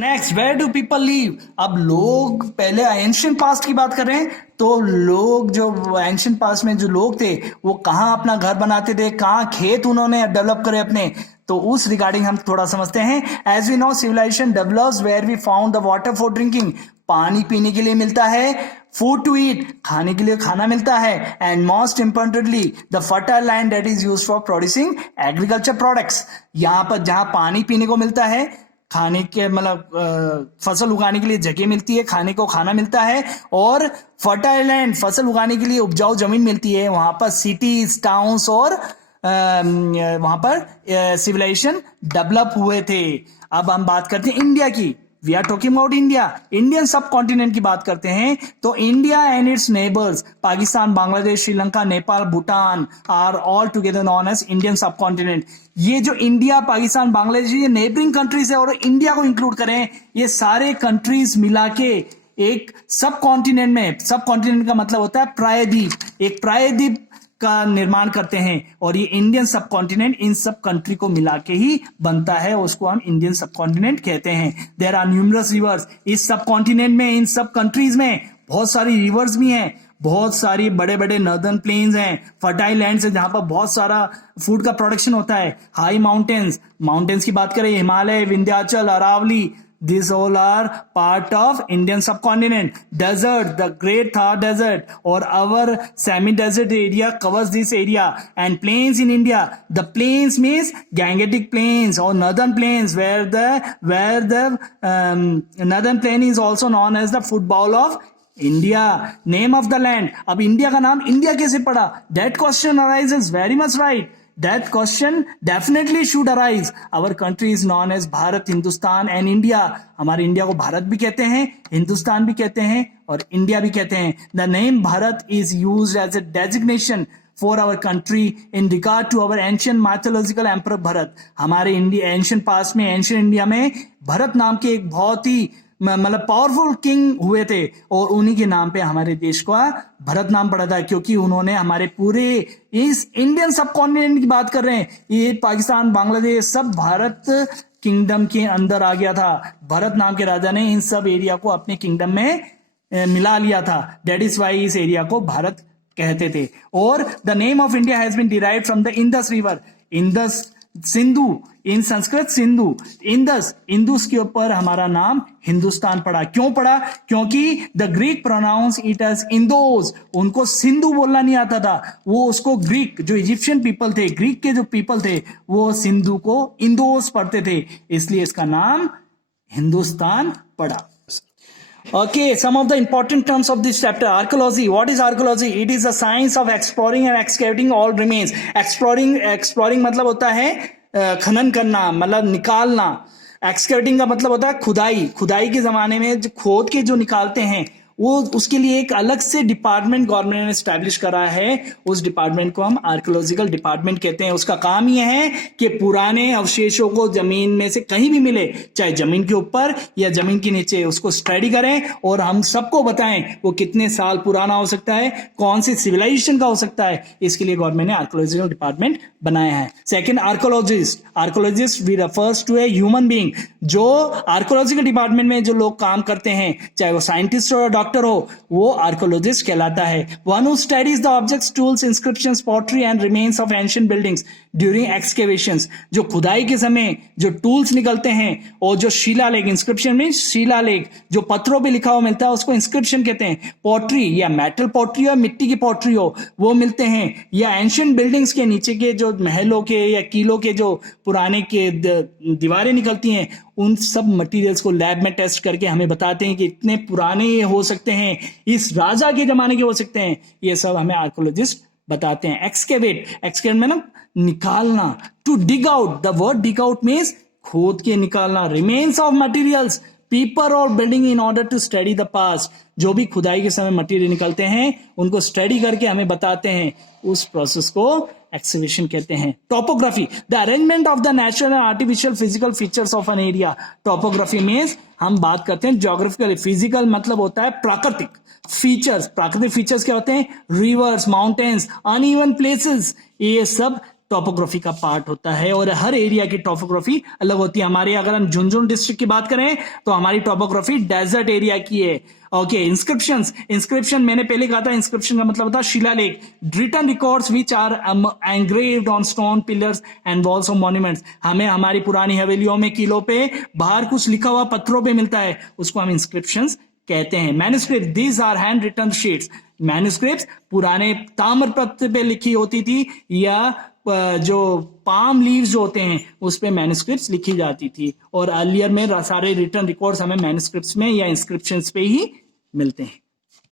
Next, where do people live. अब लोग, पहले एंशियंट पास्ट की बात कर रहे हैं, तो लोग जो एंशियंट पास्ट में जो लोग थे वो कहाँ अपना घर बनाते थे, कहाँ खेत उन्होंने डेवलप करे अपने, तो उस रिगार्डिंग हम थोड़ा समझते हैं। As we know civilization develops where we found the water for drinking, पानी पीने के लिए मिलता है, फूड टू ईट, खाने के लिए खाना मिलता है, and most importantly the fertile land that is used for producing agriculture products. यहाँ पर जहां पानी पीने को मिलता है, खाने के मतलब फसल उगाने के लिए जगह मिलती है, खाने को खाना मिलता है, और फर्टाइल लैंड फसल उगाने के लिए उपजाऊ जमीन मिलती है, वहां पर सिटीज टाउन्स और वहां पर सिविलाइजेशन डेवलप हुए थे। अब हम बात करते हैं इंडिया की। We are talking about India, Indian subcontinent की बात करते हैं, तो India and its neighbours Pakistan, Bangladesh, Sri Lanka, Nepal, Bhutan are all together known as Indian subcontinent. ये जो इंडिया, पाकिस्तान, बांग्लादेश, ये नेबरिंग कंट्रीज है, और इंडिया को इंक्लूड करें, ये सारे कंट्रीज मिला के एक सब कॉन्टिनेंट में, सब कॉन्टिनेंट का मतलब होता है प्रायद्वीप, एक प्रायद्वीप का निर्माण करते हैं, और ये इंडियन सब कॉन्टिनेंट इन सब कंट्री को मिला के ही बनता है, उसको हम इंडियन सब कॉन्टिनेंट कहते हैं। देयर आर न्यूमरस रिवर्स इस सब कॉन्टिनेंट में, इन सब कंट्रीज में बहुत सारी रिवर्स भी हैं, बहुत सारी बड़े बड़े नॉर्दर्न प्लेन्स हैं, फर्टाइल लैंड्स है जहां पर बहुत सारा फूड का प्रोडक्शन होता है, हाई माउंटेन्स की बात करें, Himalaya, Vindhyachal, Aravalli, these all are part of Indian subcontinent. Desert, the Great Thar Desert or our semi-desert area covers this area, and plains in India. The plains means Gangetic Plains or Northern Plains, where the Northern Plain is also known as the football of India. Name of the land. अब India का नाम India कैसे पड़ा? That question arises very much right. That question definitely should arise. Our country is known as Bharat, Hindustan and India. हमारे India को भारत भी कहते हैं, हिंदुस्तान भी कहते हैं और इंडिया भी कहते हैं. The name Bharat is used as a designation for our country in regard to our ancient mythological emperor Bharat. हमारे इंडिया एंशियंट पास्ट में, एंशियंट इंडिया में भरत नाम के एक बहुत ही मतलब पावरफुल किंग हुए थे, और उन्हीं के नाम पे हमारे देश का भरत नाम पड़ा था, क्योंकि उन्होंने हमारे पूरे इस इंडियन सब कॉन्टिनेंट की बात कर रहे हैं, ये पाकिस्तान, बांग्लादेश सब भारत किंगडम के अंदर आ गया था। भरत नाम के राजा ने इन सब एरिया को अपने किंगडम में मिला लिया था, दैट इज वाई इस एरिया को भारत कहते थे। और the name of India has been derived from the Indus river, Indus Sindhu, in Sanskrit Sindhu, Indos के ऊपर हमारा नाम हिंदुस्तान पड़ा। क्यों पड़ा? क्योंकि the Greek pronounce it as Indos, उनको सिंधु बोलना नहीं आता था, वो उसको ग्रीक, जो इजिप्शियन पीपल थे, ग्रीक के जो पीपल थे, वो सिंधु को इंदोस पढ़ते थे, इसलिए इसका नाम हिंदुस्तान पड़ा। Okay, some of the important terms of this chapter. Archaeology. What is archaeology? It is the science of exploring and excavating all remains. Exploring मतलब होता है खनन करना, मतलब निकालना। एक्सकेवेटिंग का मतलब होता है खुदाई के जमाने में जो खोद के जो निकालते हैं, वो उसके लिए एक अलग से डिपार्टमेंट गवर्नमेंट ने स्टैब्लिश करा है, उस डिपार्टमेंट को हम आर्कियोलॉजिकल डिपार्टमेंट कहते हैं। उसका काम यह है कि पुराने अवशेषों को जमीन में से कहीं भी मिले, चाहे जमीन के ऊपर या जमीन के नीचे, उसको स्टडी करें और हम सबको बताएं वो कितने साल पुराना हो सकता है, कौन सी सिविलाइजेशन का हो सकता है, इसके लिए गवर्नमेंट ने आर्कियोलॉजिकल डिपार्टमेंट बनाया है। Second, archaeologist we refers to a human being. जो आर्कियोलॉजिकल डिपार्टमेंट में जो लोग काम करते हैं, चाहे वो साइंटिस्ट हो, डॉक्टर हो, वो आर्कियोलॉजिस्ट कहलाता है। One who studies the objects, tools, inscriptions, pottery and remains of ancient buildings during excavations. जो खुदाई के समय जो टूल्स निकलते हैं, और जो शिलालेख, इंस्क्रिप्शन में शिलालेख, जो पत्थरों पे लिखा हुआ मिलता है, उसको इंस्क्रिप्शन कहते हैं। पॉटरी या मेटल पॉटरी हो, मिट्टी की पॉटरी हो, वो मिलते हैं। या एंशिएंट बिल्डिंग्स के नीचे के जो महलों के या किलों के जो पुराने के दीवारें निकलती हैं, उन सब मटेरियल्स को लैब में टेस्ट करके हमें बताते हैं कि इतने पुराने ये हो सकते हैं, इस राजा के जमाने के हो सकते हैं, ये सब हमें आर्कियोलॉजिस्ट बताते हैं। एक्सकेवेट में ना निकालना, to dig out, the word dig out means खोद के निकालना। रिमेन्स ऑफ मटेरियल्स, पेपर और building in order to study the past. जो भी खुदाई के समय मटेरियल निकलते हैं, उनको स्टडी करके हमें बताते हैं, उस प्रोसेस को एक्सकेवेशन कहते हैं। Topography, the arrangement of the natural and artificial physical features of an area. Topography means हम बात करते हैं ज्योग्राफिकल, फिजिकल मतलब होता है प्राकृतिक फीचर्स। प्राकृतिक फीचर्स क्या होते हैं? रिवर्स, माउंटेन्स, अनइवन प्लेसेस, ये सब टोपोग्राफी का पार्ट होता है और हर एरिया की टोपोग्राफी अलग होती है। हमारे अगर हम झुंझुनू डिस्ट्रिक्ट की बात करें तो हमारी टोपोग्राफी डेजर्ट एरिया की है। ओके, इंस्क्रिप्शन मैंने पहले कहा था, इंस्क्रिप्शन का मतलब होता है शिलालेख, written records which are engraved on stone pillars and walls of monuments. हमें हमारी पुरानी हवेलियों में, किलों पे बाहर कुछ लिखा हुआ पत्थरों पे मिलता है, उसको हम इंस्क्रिप्शंस कहते हैं। Manuscript, these are hand written sheets. Manuscript पुराने ताम्रपत्र पे लिखी होती थी या जो पाम लीव्स होते हैं उस पे मैन्युस्क्रिप्ट्स लिखी जाती थी, और अर्लियर में सारे रिटन रिकॉर्ड्स हमें मैन्युस्क्रिप्ट्स में या इंस्क्रिप्शंस पे ही मिलते हैं।